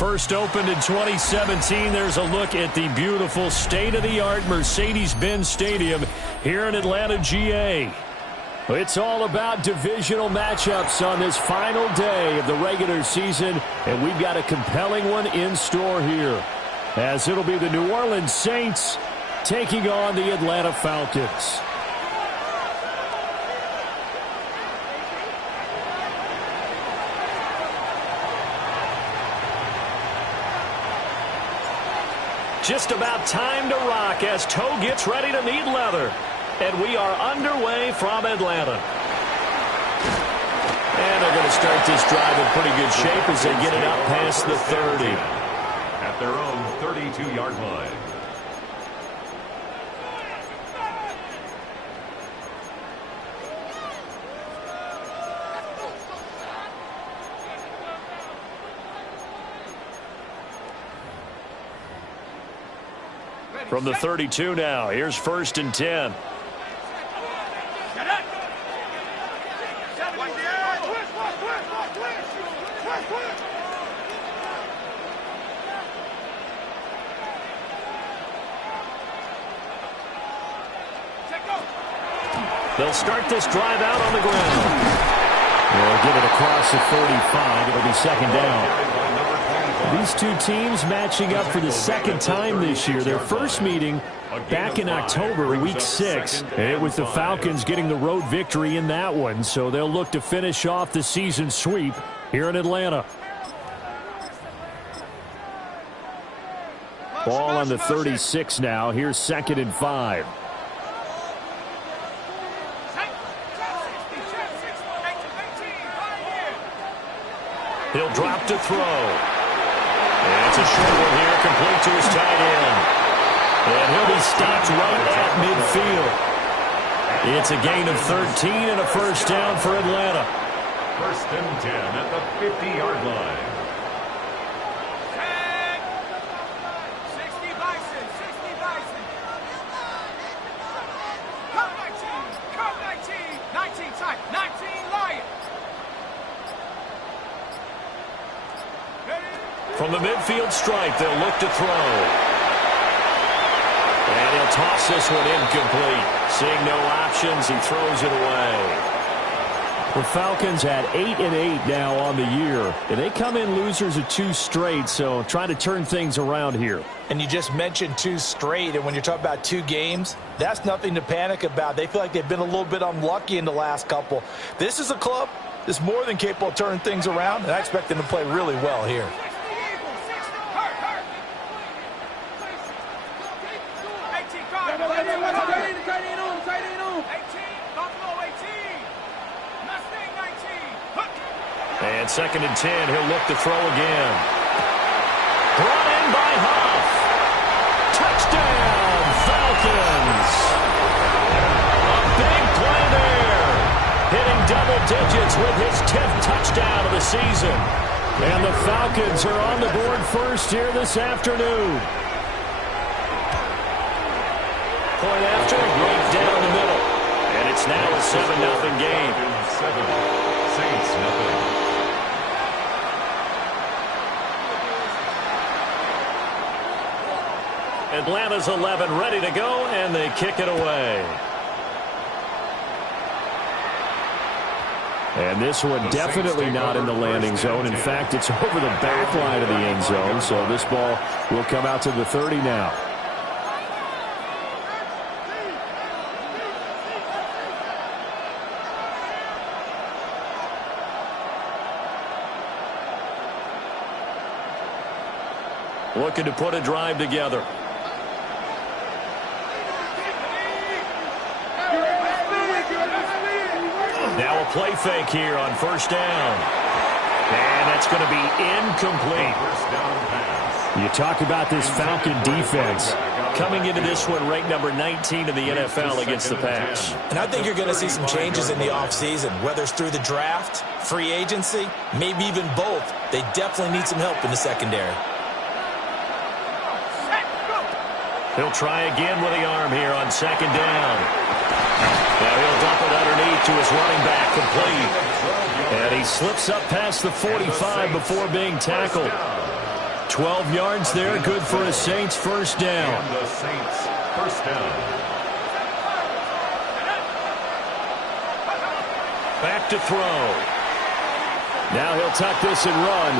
First opened in 2017. There's a look at the beautiful state-of-the-art Mercedes-Benz Stadium here in Atlanta, GA. It's all about divisional matchups on this final day of the regular season, and we've got a compelling one in store here, as it'll be the New Orleans Saints taking on the Atlanta Falcons. Just about time to rock as Toe gets ready to meet leather. And we are underway from Atlanta. And they're going to start this drive in pretty good shape as they get it up past the 30. At their own 32-yard line. From the 32 now, here's 1st and 10. They'll start this drive out on the ground. They'll get it across the 45. It'll be 2nd down. These two teams matching up for the 2nd time this year. Their first meeting back in October, week 6, and with the Falcons getting the road victory in that one. So they'll look to finish off the season sweep here in Atlanta. Ball on the 36 now. Here's 2nd and 5. He'll drop to throw. And it's a short one here, complete to his tight end. And he'll be stopped right at midfield. It's a gain of 13 and a 1st down for Atlanta. 1st and 10 at the 50-yard line. 60 Bison, 60 Bison. Come 19, 19 time, 19 Lion. From the midfield stripe, they'll look to throw. And he'll toss this one incomplete. Seeing no options, he throws it away. The Falcons at 8-8 now on the year. And they come in losers of 2 straight, so trying to turn things around here. And you just mentioned 2 straight, and when you're talking about 2 games, that's nothing to panic about. They feel like they've been a little bit unlucky in the last couple. This is a club that's more than capable of turning things around, and I expect them to play really well here. And 2nd and 10, he'll look to throw again. Brought in by Huff. Touchdown, Falcons. A big play there. Hitting double digits with his 10th touchdown of the season. And the Falcons are on the board first here this afternoon. Point after, right down the middle. And it's now a 7-0 game. 7, Saints nothing. Atlanta's 11 ready to go, and they kick it away. And this one definitely not in the landing zone. In fact, it's over the back line of the end zone, so this ball will come out to the 30 now. Looking to put a drive together. Now a play fake here on 1st down. And that's going to be incomplete. You talk about this Falcon defense. Coming into this one ranked number 19 in the NFL against the pass. And I think you're going to see some changes in the offseason, whether it's through the draft, free agency, maybe even both. They definitely need some help in the secondary. He'll try again with the arm here on 2nd down. Now he'll dump it underneath to his running back, complete. And he slips up past the 45 before being tackled. 12 yards there, good for a Saints first down. And the Saints first down. Back to throw. Now he'll tuck this and run.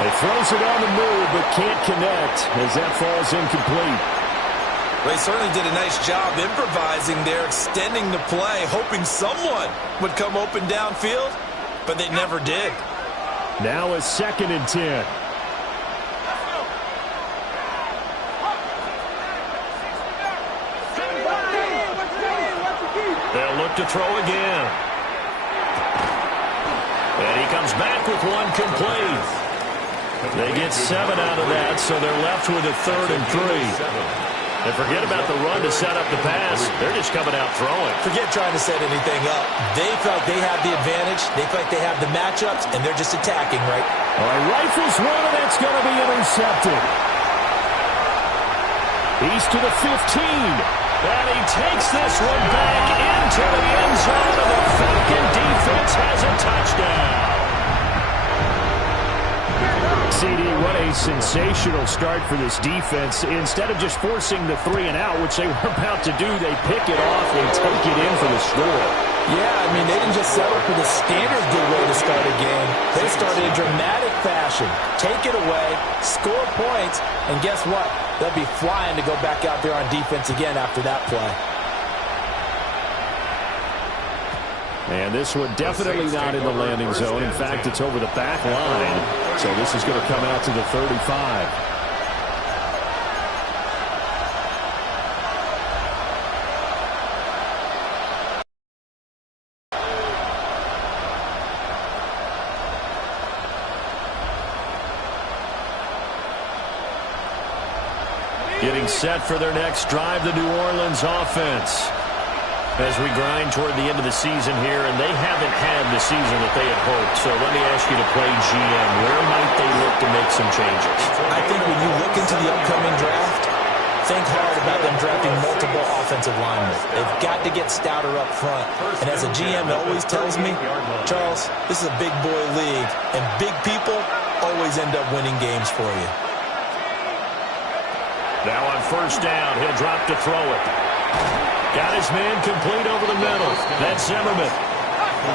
He throws it on the move, but can't connect as that falls incomplete. Well, he certainly did a nice job improvising there, extending the play, hoping someone would come open downfield, but they never did. Now a 2nd and 10. They'll look to throw again. And he comes back with one complete. They get 7 out of that, so they're left with a 3rd and 3. And forget about the run to set up the pass. They're just coming out throwing. Forget trying to set anything up. They feel like they have the advantage. They feel like they have the matchups, and they're just attacking, right? All right, rifles one, and that's going to be intercepted. He's to the 15. And he takes this one back into the end zone, and the Falcon defense has a touchdown. CD, what a sensational start for this defense. Instead of just forcing the 3 and out, which they were about to do, they pick it off and take it in for the score. Yeah, I mean, they didn't just settle for the standard good way to start a game. They started in dramatic fashion. Take it away, score points, and guess what? They'll be flying to go back out there on defense again after that play. And this one definitely not in the landing zone. In fact, it's over the back line. So this is going to come out to the 35. Getting set for their next drive, the New Orleans offense. As we grind toward the end of the season here, and they haven't had the season that they had hoped. So let me ask you to play GM. Where might they look to make some changes? I think when you look into the upcoming draft, think hard about them drafting multiple offensive linemen. They've got to get stouter up front. And as a GM always tells me, Charles, this is a big boy league, and big people always end up winning games for you. Now on first down, he'll drop to throw it. Got his man complete over the middle. That's Zimmerman.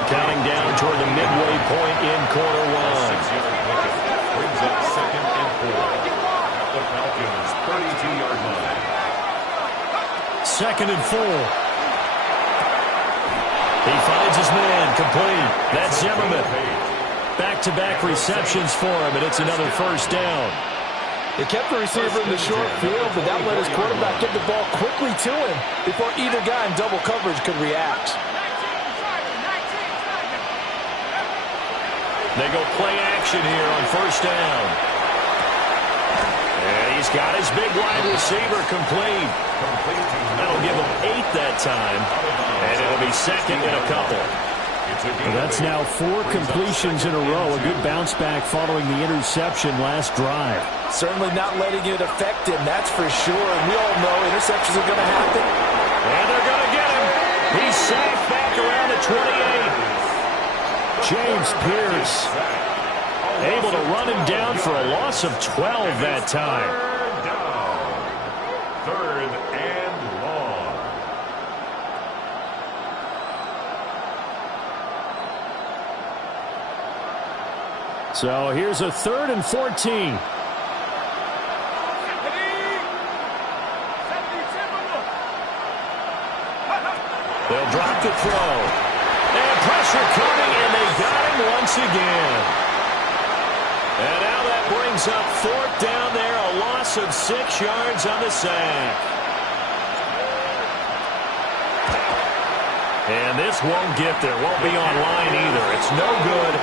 Counting down toward the midway point in quarter one. 6-yard wicket brings up 2nd and 4. At the Falcons' 32-yard line. 2nd and 4. He finds his man complete. That's Zimmerman. Back-to-back receptions for him, and it's another first down. They kept the receiver in the short field, but that let his quarterback get the ball quickly to him before either guy in double coverage could react. They go play action here on first down. And he's got his big wide receiver complete. That'll give him 8 that time, and it'll be 2nd and a couple. Well, that's now 4 completions in a row. A good bounce back following the interception last drive. Certainly not letting it affect him, that's for sure. And we all know interceptions are going to happen. And they're going to get him. He's sacked back around the 28. James Pierce able to run him down for a loss of 12 that time. 3rd and long. So here's a 3rd and 14. They'll drop to throw. And pressure coming, and they got him once again. And now that brings up 4th down there, a loss of 6 yards on the sack. And this won't get there, won't be on line either. It's no good,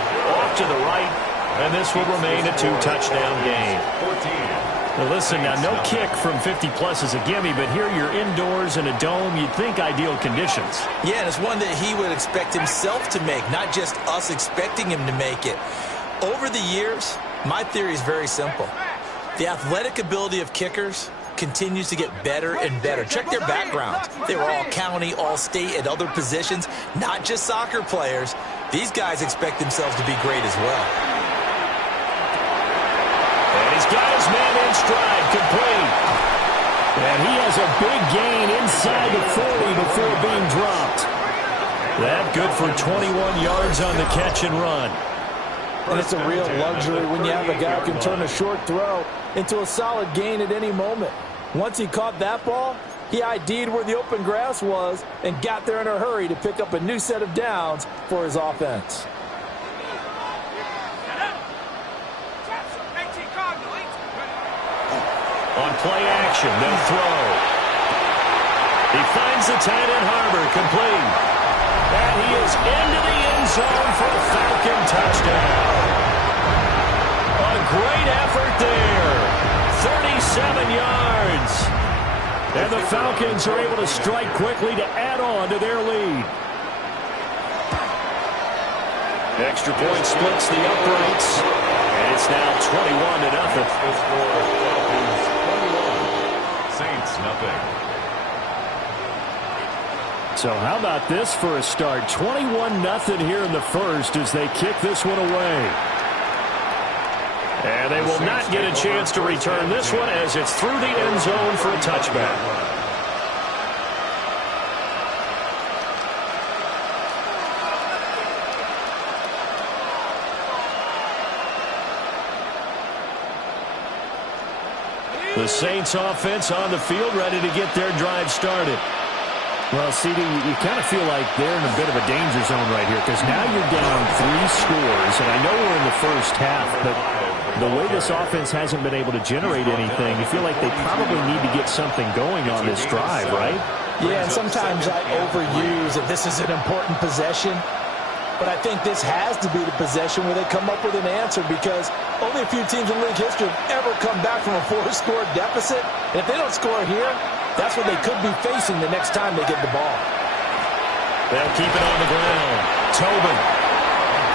off to the right, and this will remain a 2-touchdown game. 14. Well, listen, now no kick from 50-plus is a gimme, but here you're indoors in a dome. You'd think ideal conditions. Yeah, and it's one that he would expect himself to make, not just us expecting him to make it. Over the years, my theory is very simple. The athletic ability of kickers continues to get better and better. Check their backgrounds. They were all county, all state, at other positions, not just soccer players. These guys expect themselves to be great as well. got his man in stride, complete. And he has a big gain inside the 40 before being dropped. That good for 21 yards on the catch and run. And it's a real luxury when you have a guy who can turn a short throw into a solid gain at any moment. Once he caught that ball, he ID'd where the open grass was and got there in a hurry to pick up a new set of downs for his offense. On play action, they'll throw. He finds the tight end Harbor, complete. And he is into the end zone for a Falcon touchdown. A great effort there. 37 yards. And the Falcons are able to strike quickly to add on to their lead. Extra point splits the uprights. And it's now 21-0. The score, Falcons 21, Saints nothing. So how about this for a start? 21-0 here in the first as they kick this one away. And they will not get a chance to return this one as it's through the end zone for a touchback. The Saints offense on the field ready to get their drive started. Well, CD, you kind of feel like they're in a bit of a danger zone right here because now you're down 3 scores, and I know we're in the first half, but the way this offense hasn't been able to generate anything, you feel like they probably need to get something going on this drive, right? Yeah, and sometimes I overuse that this is an important possession, but I think this has to be the possession where they come up with an answer because only a few teams in league history have ever come back from a 4-score deficit, and if they don't score here, that's what they could be facing the next time they get the ball. They'll keep it on the ground. Tobin.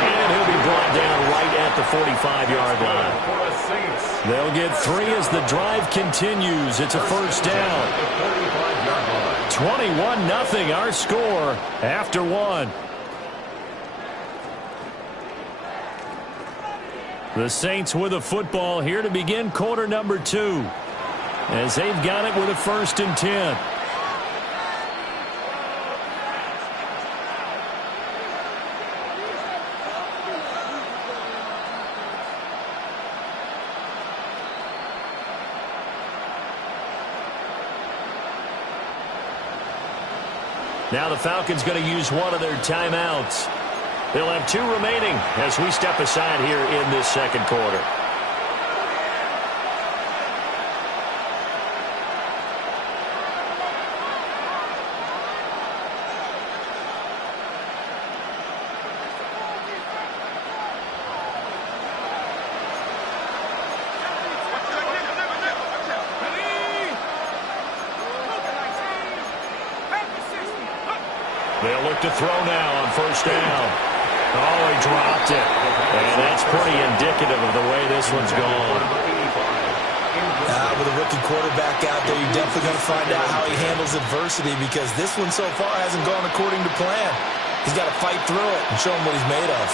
And he'll be brought down right at the 45-yard line. They'll get 3 as the drive continues. It's a first down. 21-0 our score after 1. The Saints with a football here to begin quarter number 2. As they've got it with a 1st and 10. Now the Falcons going to use one of their timeouts. They'll have 2 remaining as we step aside here in this second quarter. They'll look to throw now on first down. Oh, he dropped it. And that's pretty indicative of the way this one's gone. With a rookie quarterback out there, you're definitely going to find out how he handles adversity because this one so far hasn't gone according to plan. He's got to fight through it and show him what he's made of.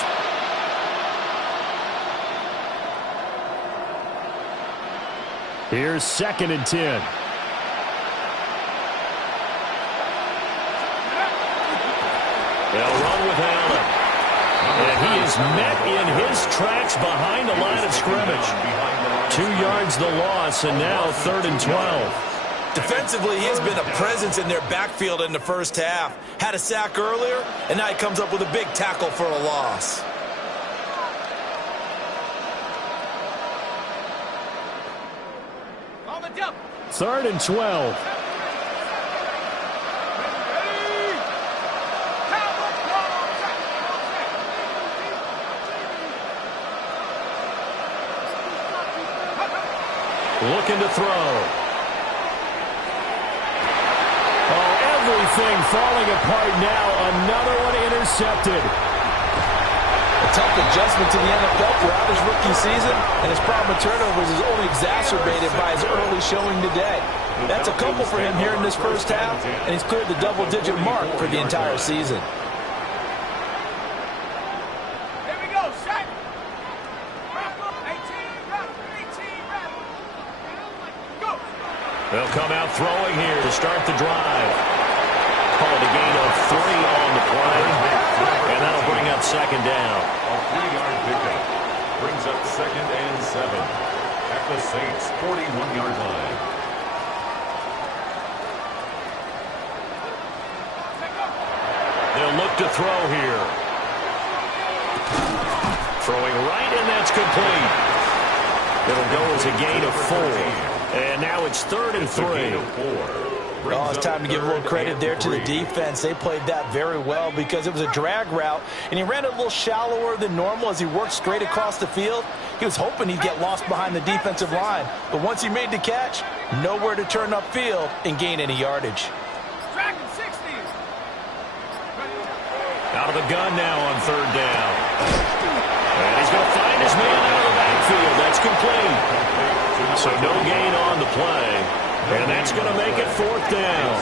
Here's 2nd and 10. They'll run with Allen. And he is met in his tracks behind the line of scrimmage. 2 yards the loss, and now 3rd and 12. Defensively, he has been a presence in their backfield in the first half. Had a sack earlier, and now he comes up with a big tackle for a loss. On the jump. 3rd and 12. Looking to throw. Oh, everything falling apart now. Another one intercepted. A tough adjustment to the NFL throughout his rookie season, and his problem with turnovers is only exacerbated by his early showing today. That's a couple for him here in this first half, and he's cleared the double-digit mark for the entire season. Here we go, set. 18, 18, They'll come out throwing here to start the drive. Call it a gain of 3 on the play. And that'll bring up second down. A 3-yard pickup brings up 2nd and 7 at the Saints' 41-yard line. They'll look to throw here. Throwing right, and that's complete. It'll go as a gain of 4. And now it's 3rd and 3. Oh, it's time to give a little credit there to the defense. They played that very well because it was a drag route, and he ran it a little shallower than normal as he worked straight across the field. He was hoping he'd get lost behind the defensive line, but once he made the catch, nowhere to turn upfield and gain any yardage. Dragon 60. Out of the gun now on 3rd down. And he's going to find his man out of the backfield. That's complete. So no gain on the play. And that's going to make it 4th down.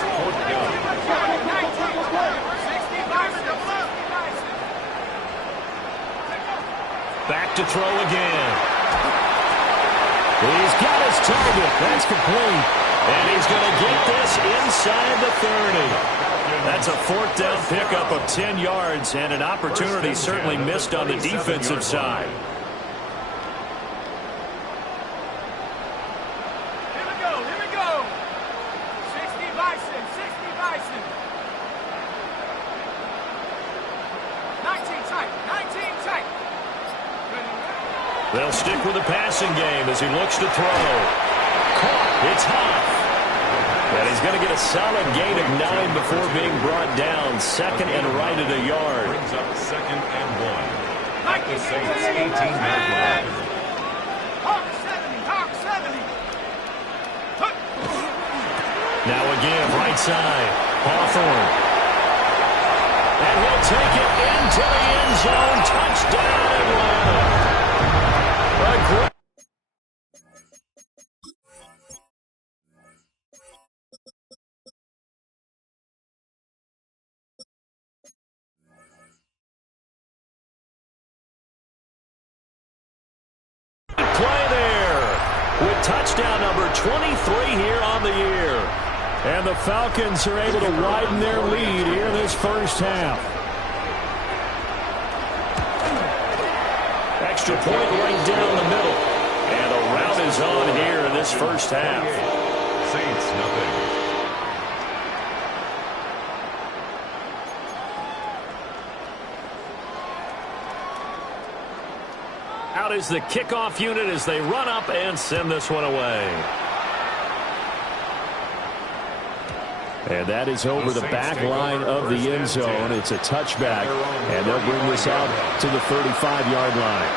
Back to throw again. He's got his target. That's complete. And he's going to get this inside the 30. That's a 4th down pickup of 10 yards, and an opportunity certainly missed on the defensive side. Here we go. 60 Bison. 19 tight. They'll stick with the passing game as he looks to throw. Caught. It's Huff. And he's going to get a solid gain of 9 before being brought down. 2nd and right at a yard. Brings up 2nd and 1 at the Saints' 18-yard line. Hawk 70. Now again, right side. Hawthorne. And he'll take it into the end zone. Touchdown Atlanta. A great play there with touchdown number 23 here on the year. And the Falcons are able to widen their lead here this first half. Extra point right down the middle. And a rout is on here in this first half. Saints nothing. Out is the kickoff unit as they run up and send this one away. And that is over the back line of the end zone. It's a touchback, and they'll bring this out to the 35-yard line.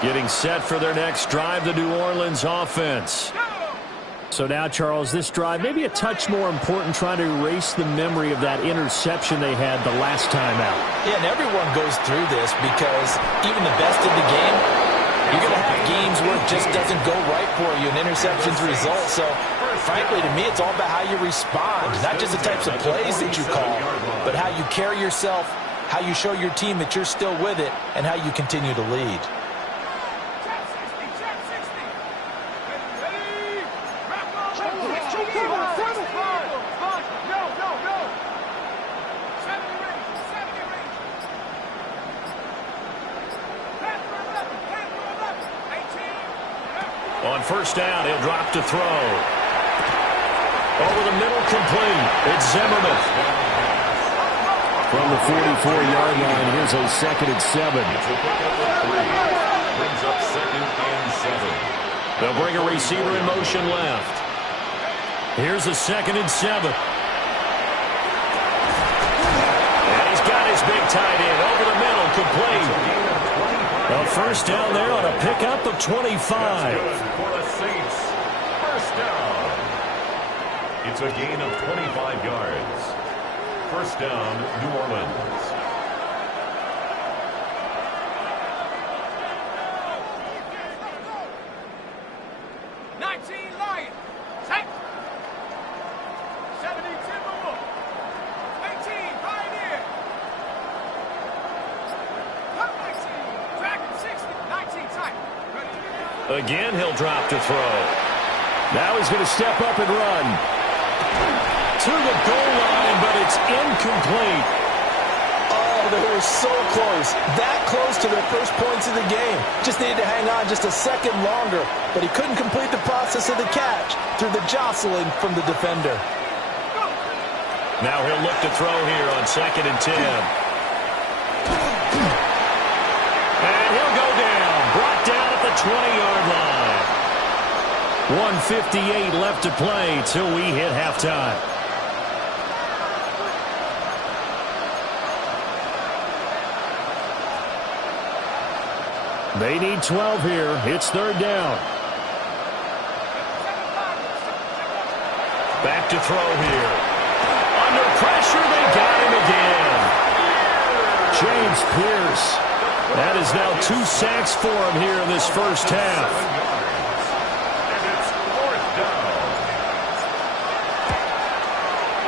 Getting set for their next drive, the New Orleans offense. So now, Charles, this drive maybe a touch more important, trying to erase the memory of that interception they had the last time out. Yeah, and everyone goes through this because even the best in the game, you're going to have games where it just doesn't go right for you, and interceptions result. So, frankly, to me, it's all about how you respond, not just the types of plays that you call, but how you carry yourself, how you show your team that you're still with it, and how you continue to lead. On first down, he'll drop to throw. Over the middle, complete. It's Zimmerman. From the 44-yard line, here's a 2nd and 7. Brings up 2nd and 7. They'll bring a receiver in motion left. Here's a 2nd and 7. And he's got his big tight end over the middle, complete. A first down there on a pickup of 25. For the Saints. First down. It's a gain of 25 yards. First down, New Orleans. Lions. 70 Timberwolves. 18 Pioneers. Again, he'll drop to throw. Now he's going to step up and run. To the goal line, but it's incomplete. Oh, they were so close. That close to their first points of the game. Just needed to hang on just a second longer, but he couldn't complete the process of the catch through the jostling from the defender. Now he'll look to throw here on 2nd and 10. And he'll go down. Brought down at the 20-yard line. 1:58 left to play till we hit halftime. They need 12 here. It's 3rd down. Back to throw here. Under pressure, they got him again. James Pierce. That is now 2 sacks for him here in this first half. And it's 4th down.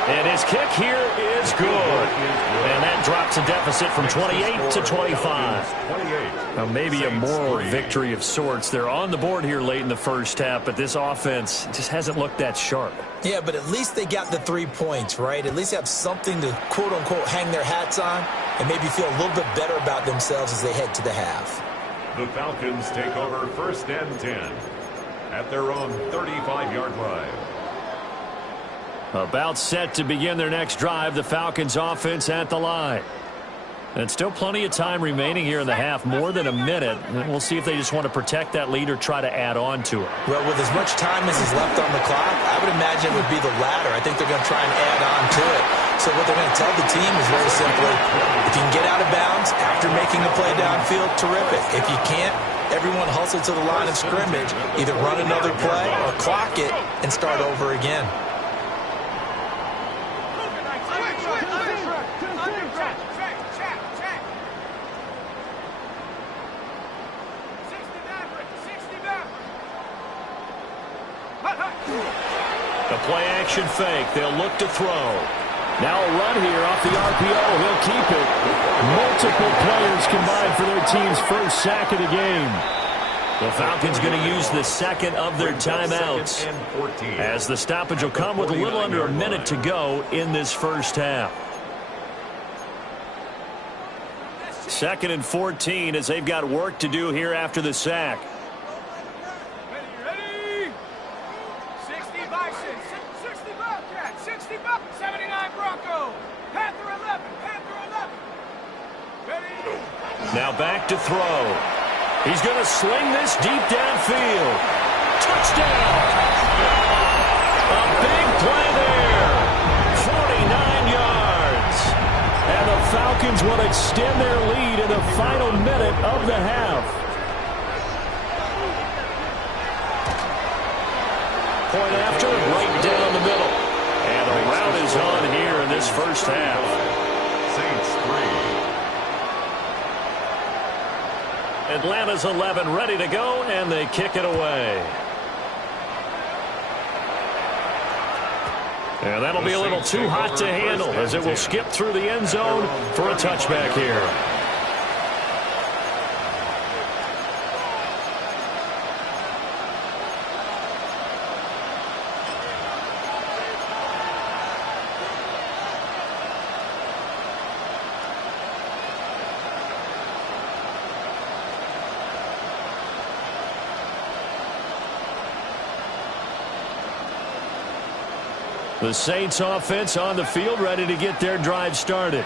And his kick here is good. And that drops a deficit from 28 to 25. 28. Now maybe a moral victory of sorts. They're on the board here late in the first half, but this offense just hasn't looked that sharp. Yeah, but at least they got the 3 points, right? At least have something to, quote-unquote, hang their hats on and maybe feel a little bit better about themselves as they head to the half. The Falcons take over 1st and 10 at their own 35-yard line. About set to begin their next drive, the Falcons offense at the line. And still plenty of time remaining here in the half, more than a minute. And we'll see if they just want to protect that lead or try to add on to it. Well, with as much time as is left on the clock, I would imagine it would be the latter. I think they're going to try and add on to it. So what they're going to tell the team is very simply, if you can get out of bounds after making a play downfield, terrific. If you can't, everyone hustle to the line of scrimmage, either run another play or clock it and start over again. The play-action fake. They'll look to throw. Now a run here off the RPO. He'll keep it. Multiple players combined for their team's first sack of the game. The Falcons going to use the second of their timeouts, as the stoppage will come with a little under a minute to go in this first half. 2nd and 14 as they've got work to do here after the sack. Ready? 60 Bison, 60 Bobcat, 60 Buck, 79 Bronco, Panther 11, Panther 11. Ready? Now back to throw. He's going to sling this deep downfield. Touchdown! A big play there. 49 yards. And the Falcons will extend their lead in the final minute of the half. Point after, right down the middle. And the route is on here in this first half. Saints 3. Atlanta's 11 ready to go, and they kick it away. And that'll be a little too hot to handle as it will skip through the end zone for a touchback here. The Saints offense on the field ready to get their drive started.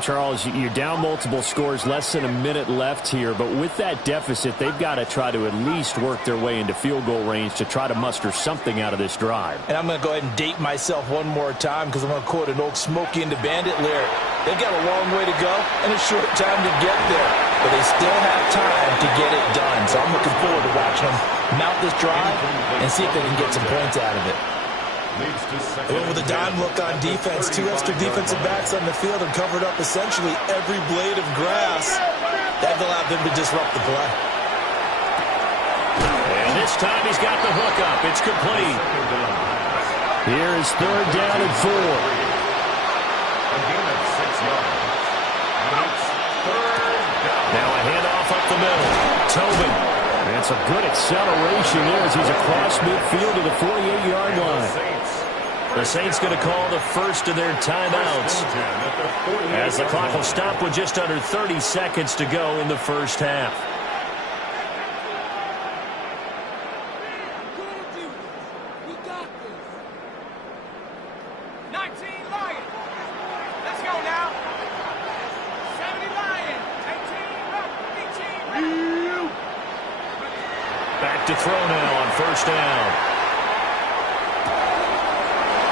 Charles, you're down multiple scores, less than a minute left here, but with that deficit, they've got to try to at least work their way into field goal range to try to muster something out of this drive. And I'm going to go ahead and date myself one more time because I'm going to quote an old Smokey and the Bandit lyric. They've got a long way to go and a short time to get there, but they still have time to get it done. So I'm looking forward to watching them mount this drive and see if they can get some points out of it. And with a dime look on defense, 2 extra defensive backs on the field and covered up essentially every blade of grass. That allowed them to disrupt the play. And this time he's got the hook up. It's complete. Here is 3rd down and 4. A gain of 6 yards. And it's 3rd down. Now a handoff up the middle. Tobin. It's Some good acceleration there as he's across midfield to the 48-yard line. The Saints going to call the first of their timeouts as the clock will stop with just under 30 seconds to go in the first half. Back to throw now on first down.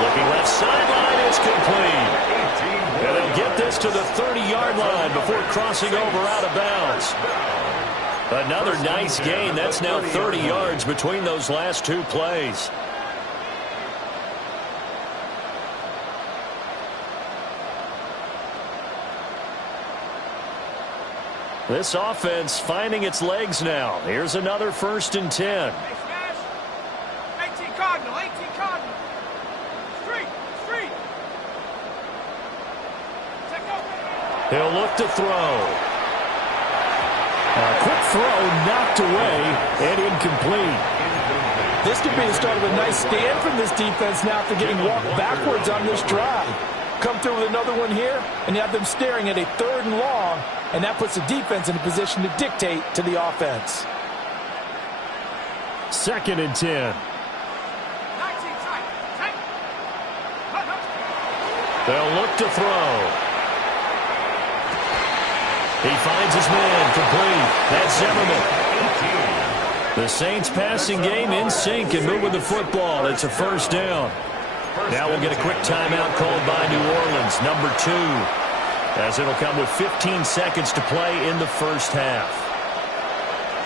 Looking left sideline, it's complete. And they'll get this to the 30-yard line before crossing over out of bounds. Another nice gain. That's now 30 yards between those last two plays. This offense finding its legs now. Here's another 1st and 10. 18 Cardinal, 18 Cardinal. Street. He'll look to throw. A quick throw knocked away and incomplete. This could be the start of a nice stand from this defense now after getting walked backwards on this drive. Come through with another one here, and you have them staring at a 3rd and long, and that puts the defense in a position to dictate to the offense. 2nd and 10. They'll look to throw. He finds his man complete. That's Zimmerman. The Saints passing game in sync and moving the football. It's a 1st down. Now we'll get a quick timeout called by New Orleans, number 2, as it'll come with 15 seconds to play in the first half.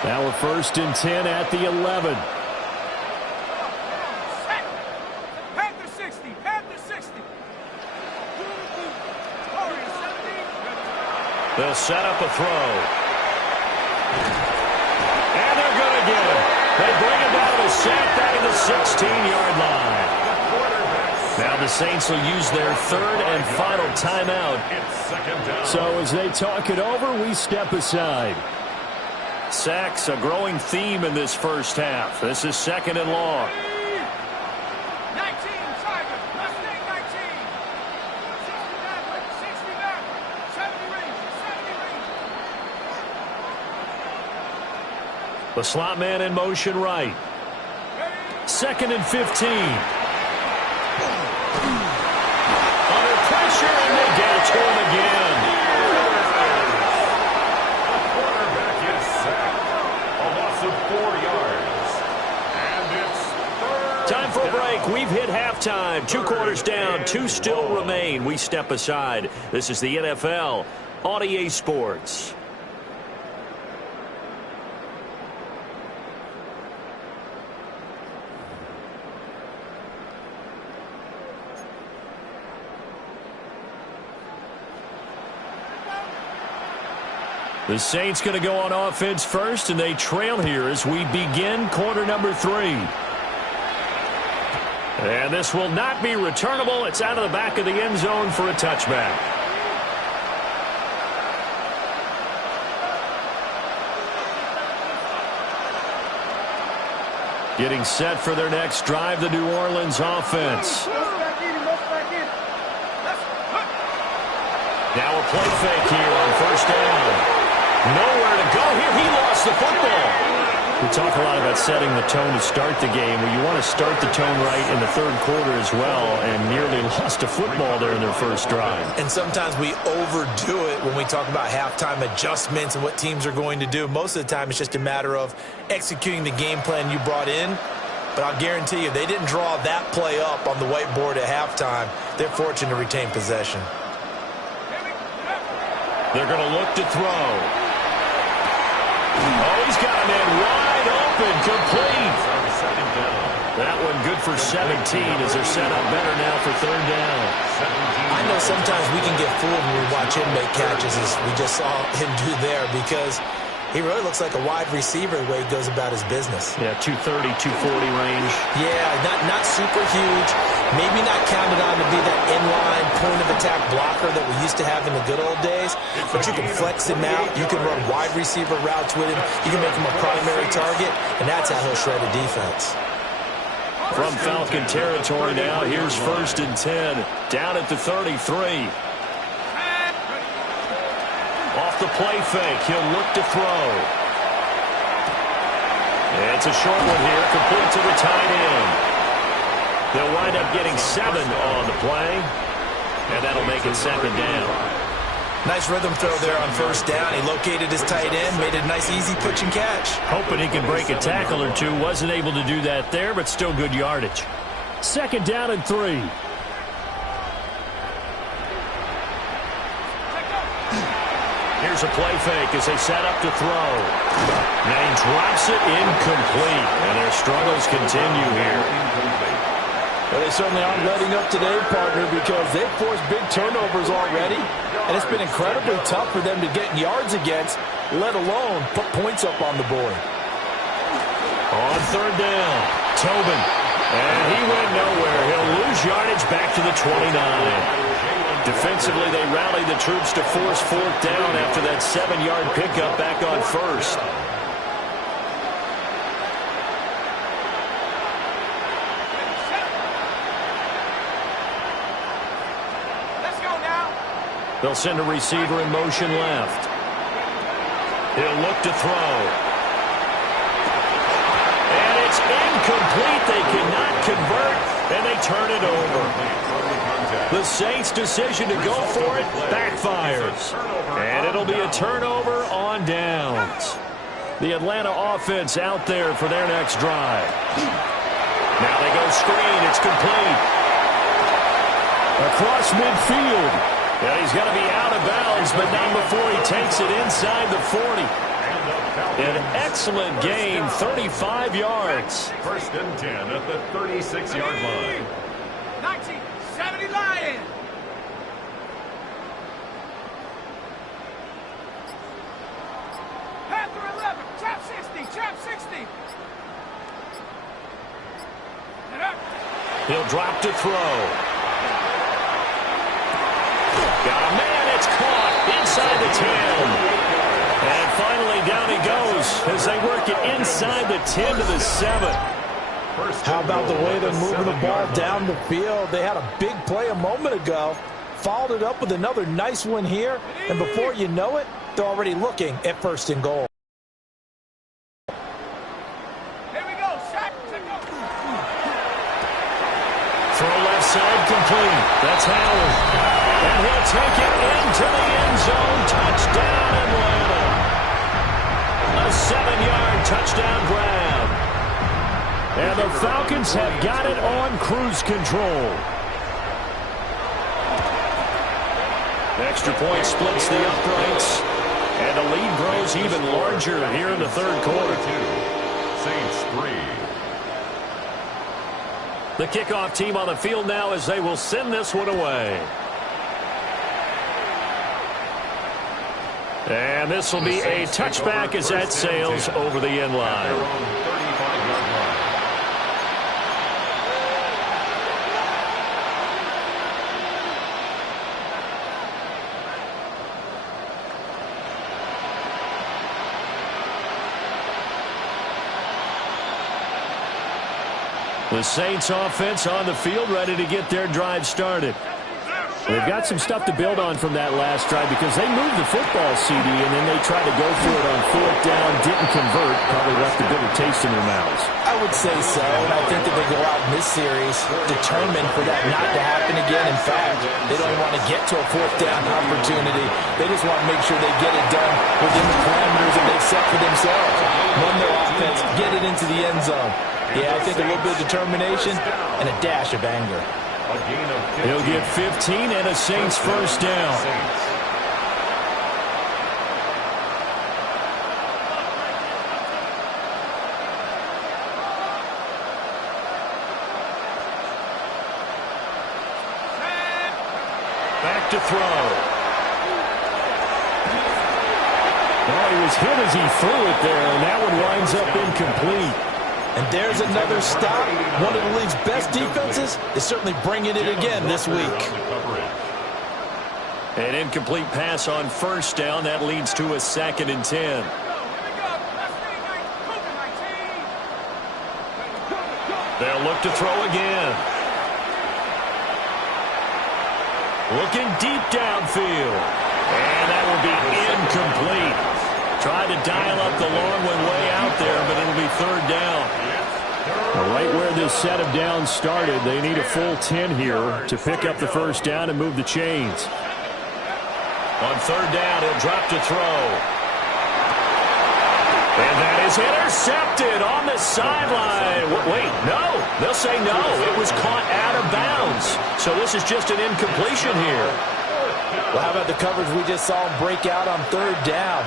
Now we're 1st and 10 at the 11. Panther 60. They'll set up a throw. And they're going to get him. They bring him down to the sack back at the 16-yard line. Now the Saints will use their 3rd and final timeout. So as they talk it over, we step aside. Sacks, a growing theme in this first half. This is 2nd and long. 19, Tiger. Mustang 19. 60 Maverick, 60 Maverick. 70 Rangers, The slot man in motion right. 2nd and 15. Under pressure, and they get it to him again. The quarterback is sacked. A loss of 4 yards. And it's 3rd Time for a break. We've hit halftime. 2 quarters down. 2 still remain. We step aside. This is the NFL on EA Sports. The Saints going to go on offense first, and they trail here as we begin quarter number 3. And this will not be returnable. It's out of the back of the end zone for a touchback. Getting set for their next drive, the New Orleans offense. Now a play fake here on 1st down. Nowhere to go here. He lost the football. We talk a lot about setting the tone to start the game. Well, you want to start the tone right in the 3rd quarter as well, and nearly lost a football there in their first drive. And sometimes we overdo it when we talk about halftime adjustments and what teams are going to do. Most of the time, it's just a matter of executing the game plan you brought in. But I'll guarantee you, they didn't draw that play up on the whiteboard at halftime. They're fortunate to retain possession. They're going to look to throw. Oh, he's got a man wide open, complete. That one good for 17 as they're set up better now for 3rd down. I know sometimes we can get fooled when we watch him make catches, as we just saw him do there, because He really looks like a wide receiver the way he goes about his business. Yeah, 230, 240 range. Yeah, not super huge. Maybe not counted on to be that inline point-of-attack blocker that we used to have in the good old days. But you can flex him out. You can run wide receiver routes with him. You can make him a primary target, and that's how he'll shred a defense. From Falcon territory now, here's 1st and 10. Down at the 33. Off the play fake, he'll look to throw. It's a short one here, complete to the tight end. They'll wind up getting 7 on the play, and that'll make it 2nd down. Nice rhythm throw there on 1st down. He located his tight end, made it a nice, easy pitch and catch. Hoping he can break a tackle or two. Wasn't able to do that there, but still good yardage. 2nd down and 3. Here's a play fake as they set up to throw. Now he drops it incomplete, and their struggles continue here. Well, they certainly aren't letting up today, partner, because they've forced big turnovers already, and it's been incredibly tough for them to get yards against, let alone put points up on the board. On 3rd down, Tobin. And he went nowhere. He'll lose yardage back to the 29. Defensively, they rallied the troops to force 4th down after that 7-yard pickup back on 1st. Let's go now. They'll send a receiver in motion left. He'll look to throw. And it's incomplete. They cannot convert, and they turn it over. The Saints' decision to go for it backfires. And it'll be a turnover on downs. The Atlanta offense out there for their next drive. Now they go screen. It's complete. Across midfield. Yeah, he's going to be out of bounds, but not before he takes it inside the 40. An excellent gain, 35 yards. 1st and 10 at the 36-yard line. 1970 Lions. Panther 11, trap 60, trap 60. He'll drop to throw. Got a man, it's caught inside the 10. And finally down he goes as they work it inside the 10 to the 7. How about the way they're moving the ball down the field? They had a big play a moment ago, followed it up with another nice one here, and before you know it, they're already looking at 1st and goal. Here we go, shot. Throw left side complete. That's Howard. And he'll take it into the end zone. Touchdown, Atlanta. A 7-yard touchdown grab. And the Falcons have got it on cruise control. Extra point splits the uprights. And the lead grows even larger here in the 3rd quarter. Saints 3. The kickoff team on the field now as they will send this one away. And this will be a touchback as that sails over the end line. The Saints offense on the field ready to get their drive started. They've got some stuff to build on from that last drive because they moved the football, CD, and then they tried to go for it on 4th down, didn't convert, probably left a bitter taste in their mouths. I would say so, and I think that they go out in this series determined for that not to happen again. In fact, they don't want to get to a 4th down opportunity. They just want to make sure they get it done within the parameters that they've set for themselves. Run their offense, get it into the end zone. Yeah, I think a little bit of determination and a dash of anger. He'll get 15 and a Saints 1st down. Back to throw. Oh, he was hit as he threw it there, and that one winds up incomplete. And there's another stop. One of the league's best defenses is certainly bringing it again this week. An incomplete pass on first down. That leads to a 2nd and 10. They'll look to throw again. Looking deep downfield. And that will be incomplete. Tried to dial up the long one way out there, but it'll be 3rd down. Right where this set of downs started, they need a full 10 here to pick up the first down and move the chains. On 3rd down, he'll drop to throw. And that is intercepted on the sideline. Wait, no. They'll say no. It was caught out of bounds. So this is just an incompletion here. Well, how about the coverage we just saw him break out on 3rd down?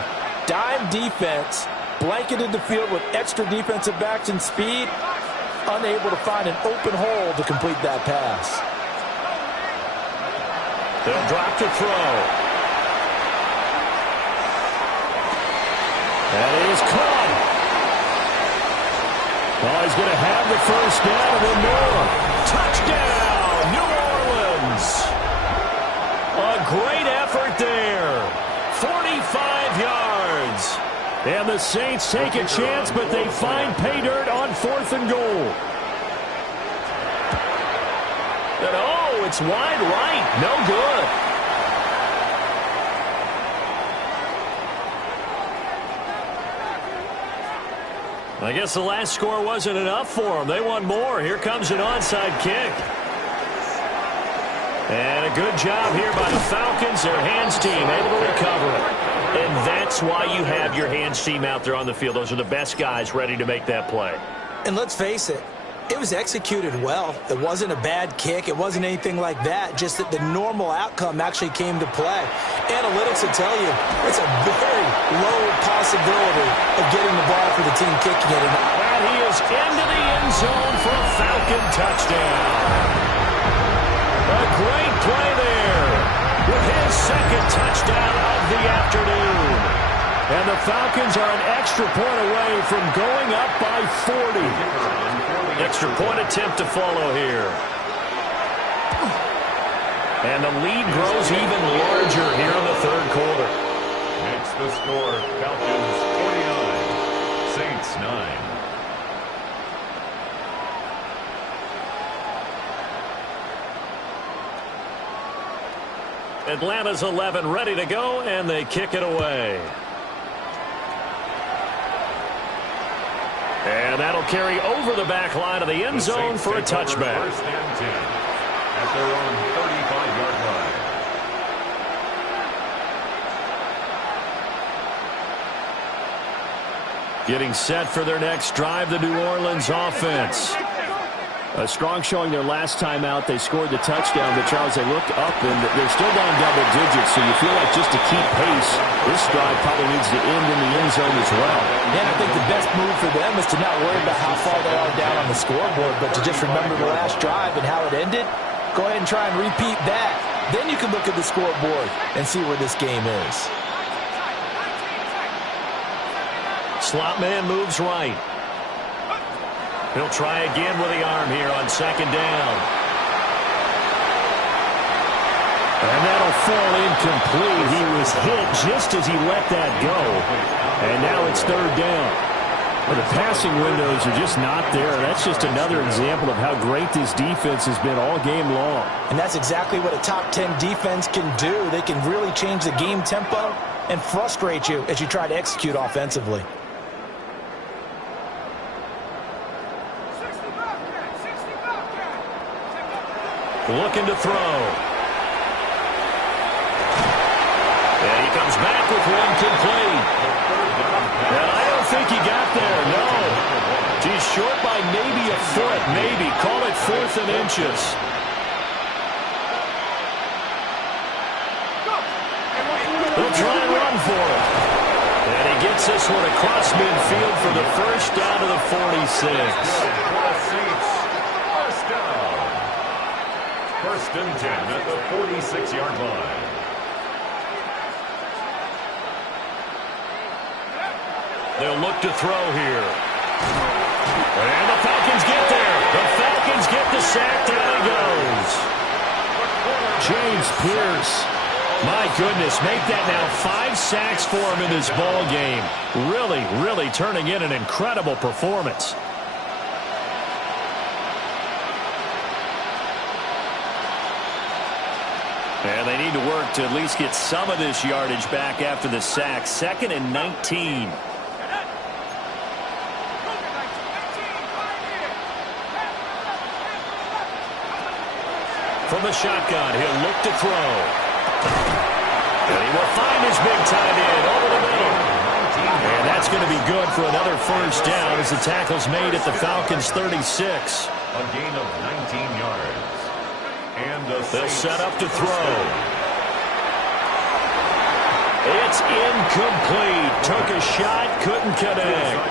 Dime defense, blanketed the field with extra defensive backs and speed, unable to find an open hole to complete that pass. They'll drop to throw. That is caught. Oh, he's going to have the first down and then more. Touchdown, New Orleans. A great effort there. 45 yards. And the Saints take a chance, but they find pay dirt on 4th and goal. And oh, it's wide right. No good. I guess the last score wasn't enough for them. They want more. Here comes an onside kick. And a good job here by the Falcons. Their hands team able to recover it. And that's why you have your hands team out there on the field. Those are the best guys ready to make that play. And let's face it, it was executed well. It wasn't a bad kick. It wasn't anything like that. Just that the normal outcome actually came to play. Analytics will tell you it's a very low possibility of getting the ball for the team kicking it. And he is into the end zone for a Falcon touchdown. A great play there with his 2nd touchdown of the afternoon. And the Falcons are an extra point away from going up by 40. Extra point attempt to follow here. And the lead grows even larger here in the 3rd quarter. Next the score, Falcons 49, Saints 9. Atlanta's 11 ready to go, and they kick it away. And that'll carry over the back line of the end zone for a touchback. 1st and 10 at their own 35-yard line. Getting set for their next drive, the New Orleans offense. A strong showing their last time out. They scored the touchdown, but Charles, they look up and they're still down double digits, so you feel like just to keep pace, this drive probably needs to end in the end zone as well. And I think the best move for them is to not worry about how far they are down on the scoreboard, but to just remember the last drive and how it ended. Go ahead and try and repeat that. Then you can look at the scoreboard and see where this game is. Slot man moves right. He'll try again with the arm here on 2nd down. And that'll fall incomplete. He was hit just as he let that go. And now it's 3rd down. But the passing windows are just not there. That's just another example of how great this defense has been all game long. And that's exactly what a top 10 defense can do. They can really change the game tempo and frustrate you as you try to execute offensively. Looking to throw. And he comes back with one complete. And I don't think he got there, no. He's short by maybe a foot, maybe. Call it 4th and inches. He'll try and run for it. And he gets this one across midfield for the first down to the 46. 1st and 10 at the 46-yard line. They'll look to throw here. And the Falcons get there. The Falcons get the sack. Down he goes. James Pierce. My goodness, make that now 5 sacks for him in this ball game. Really, really turning in an incredible performance. And they need to work to at least get some of this yardage back after the sack. 2nd and 19. From the shotgun, he'll look to throw. And he will find his big tight end over the middle. And that's going to be good for another first down as the tackle's made at the Falcons' 36. A gain of 19 yards. And they'll set up to throw. It's incomplete. Took a shot, couldn't connect.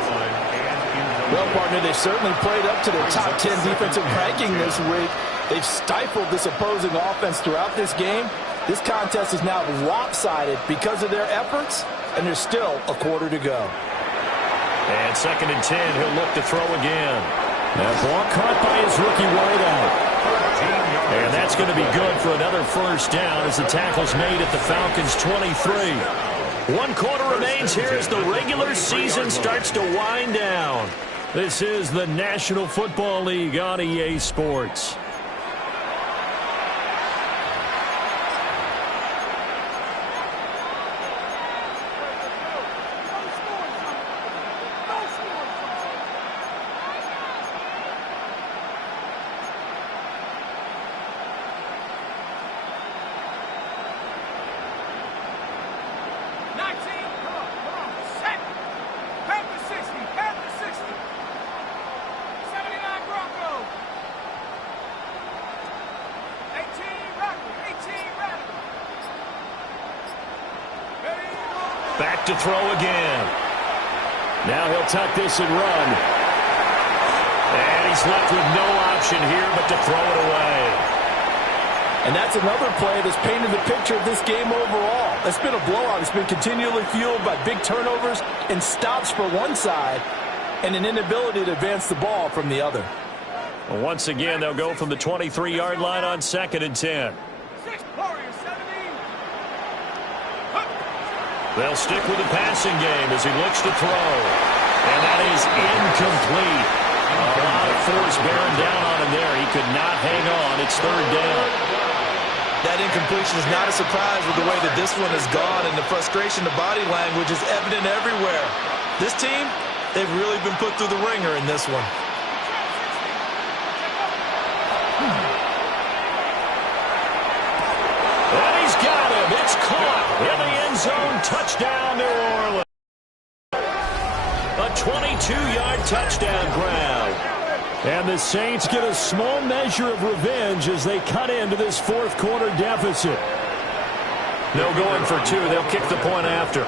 Well, partner, they certainly played up to their top 10 defensive ranking this week. They've stifled this opposing offense throughout this game. This contest is now lopsided because of their efforts, and there's still a quarter to go. And 2nd and 10, he'll look to throw again. That ball caught by his rookie wideout. And that's going to be good for another first down as the tackle's made at the Falcons' 23. 1 quarter remains here as the regular season starts to wind down. This is the National Football League on EA Sports. Back to throw again. Now he'll tuck this and run. And he's left with no option here but to throw it away. And that's another play that's painted the picture of this game overall. It's been a blowout. It's been continually fueled by big turnovers and stops for one side and an inability to advance the ball from the other. Well, once again, they'll go from the 23-yard line on 2nd and 10. They'll stick with the passing game as he looks to throw. And that is incomplete. A lot of force bearing down on him there. He could not hang on. It's 3rd down. That incompletion is not a surprise with the way that this one has gone, and the frustration, the body language is evident everywhere. This team, they've really been put through the ringer in this one. And he's got him. It's caught in the end zone. Touchdown, New Orleans. A 22-yard touchdown grab. And the Saints get a small measure of revenge as they cut into this 4th quarter deficit. No going for 2. They'll kick the point after.